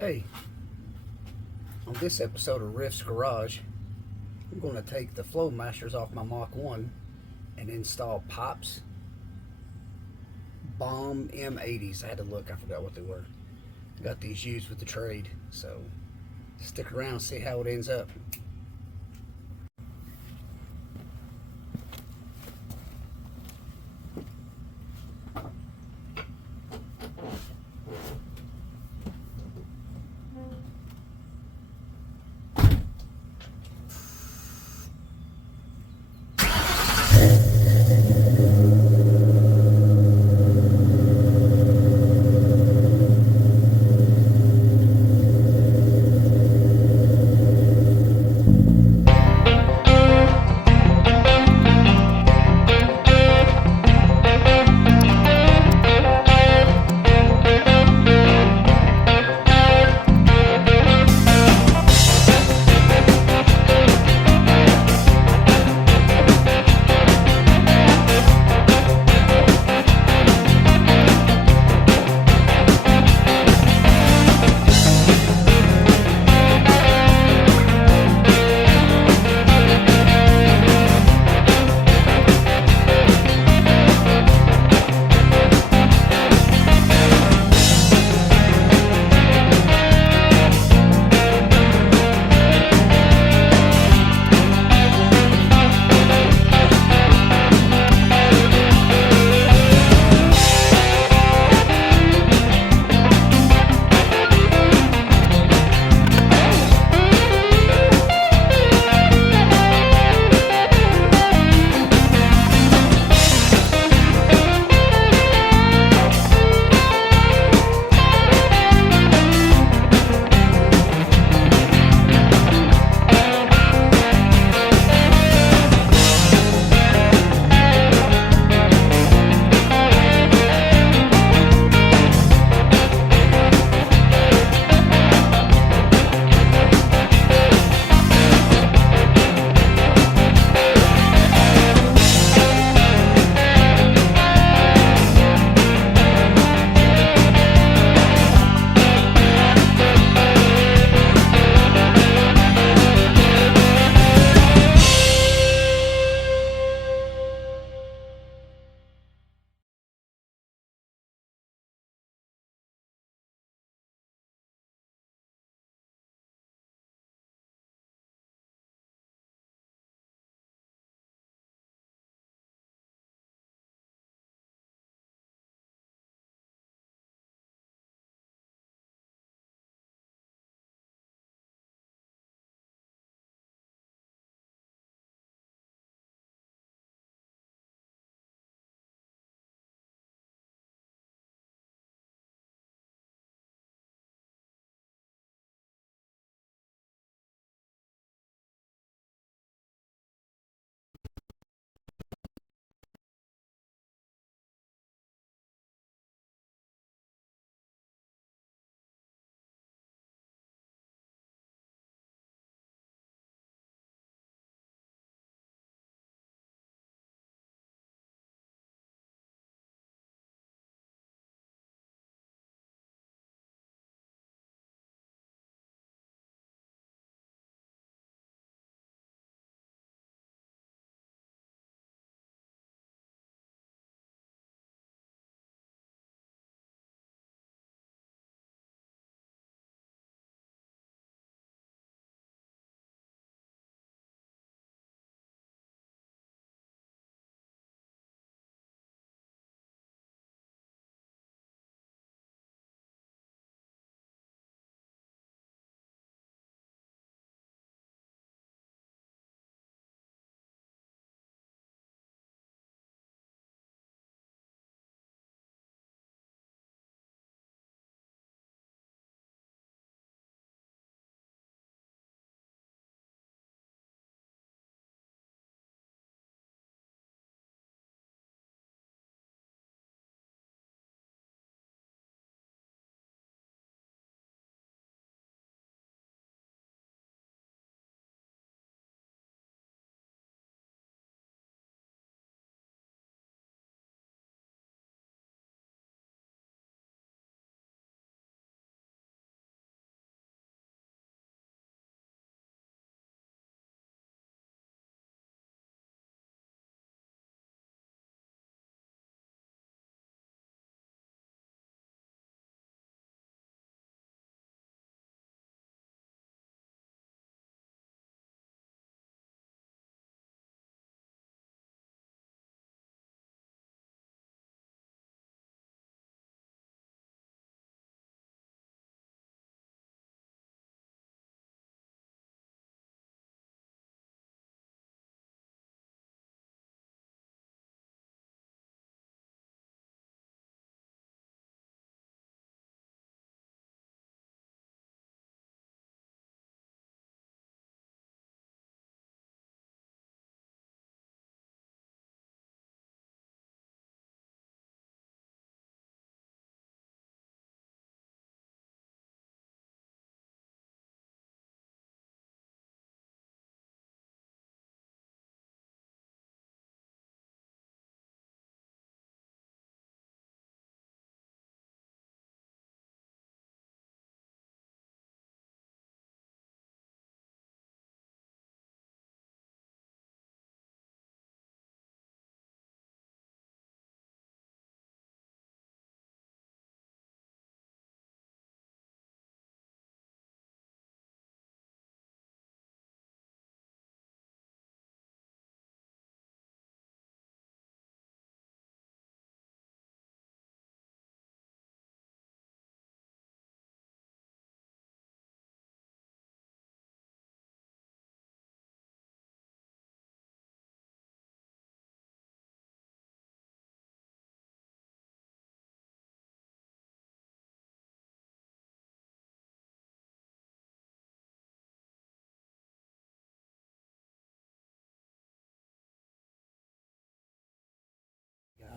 Hey, on this episode of Riffs Garage, I'm going to take the flow masters off my Mach 1 and install Pypes M-80s. I had to look, I forgot what they were. Got these used with the trade, so stick around and see how it ends up.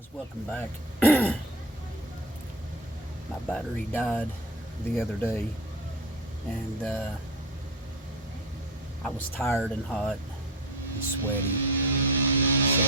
Guys, welcome back. My battery died the other day, and I was tired and hot and sweaty. So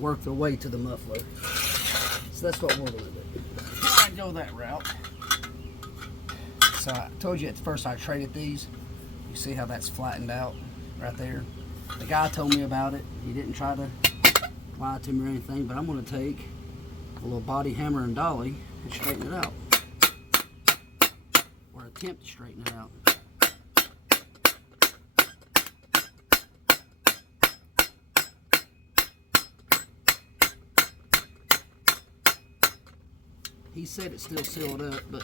work their way to the muffler. So that's what we're going to do. I go that route. So I told you at first I traded these. You see how that's flattened out right there? The guy told me about it. He didn't try to lie to me or anything, but I'm going to take a little body hammer and dolly and straighten it out. Or attempt to straighten it out. He said it's still sealed up, but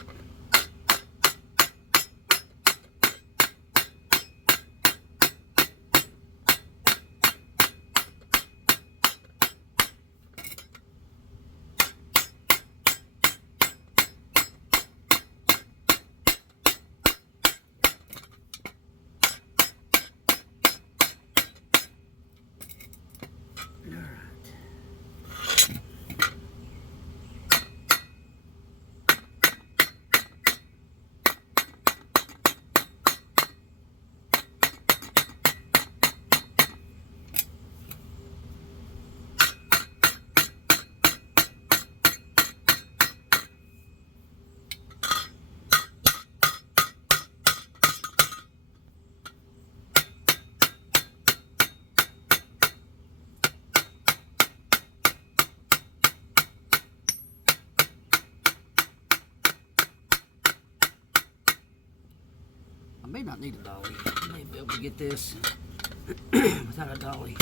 I may not need a dolly. I may be able to get this without a dolly.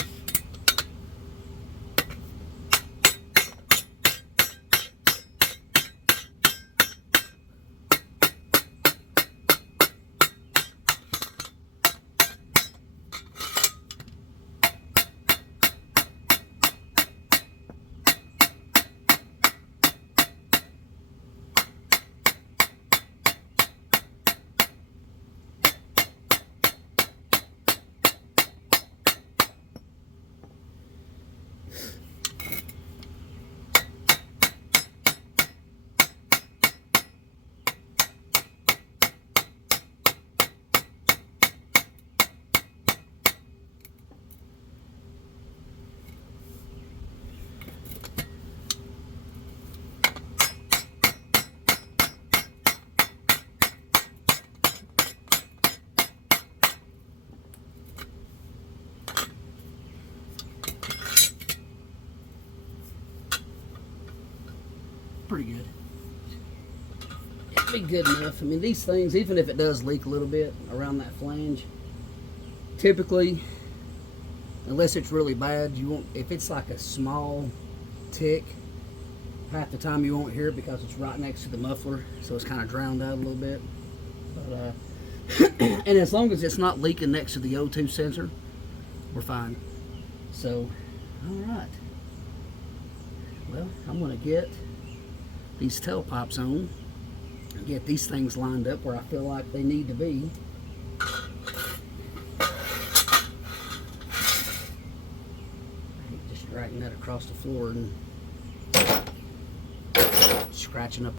Pretty good. It'd be good enough. I mean, these things, even if it does leak a little bit around that flange, typically, unless it's really bad, you won't. If it's like a small tick, half the time you won't hear it because it's right next to the muffler, so it's kind of drowned out a little bit. But and as long as it's not leaking next to the O2 sensor, we're fine. So, all right. Well, I'm gonna get these tailpipes on and get these things lined up where I feel like they need to be. I hate just dragging that across the floor and scratching up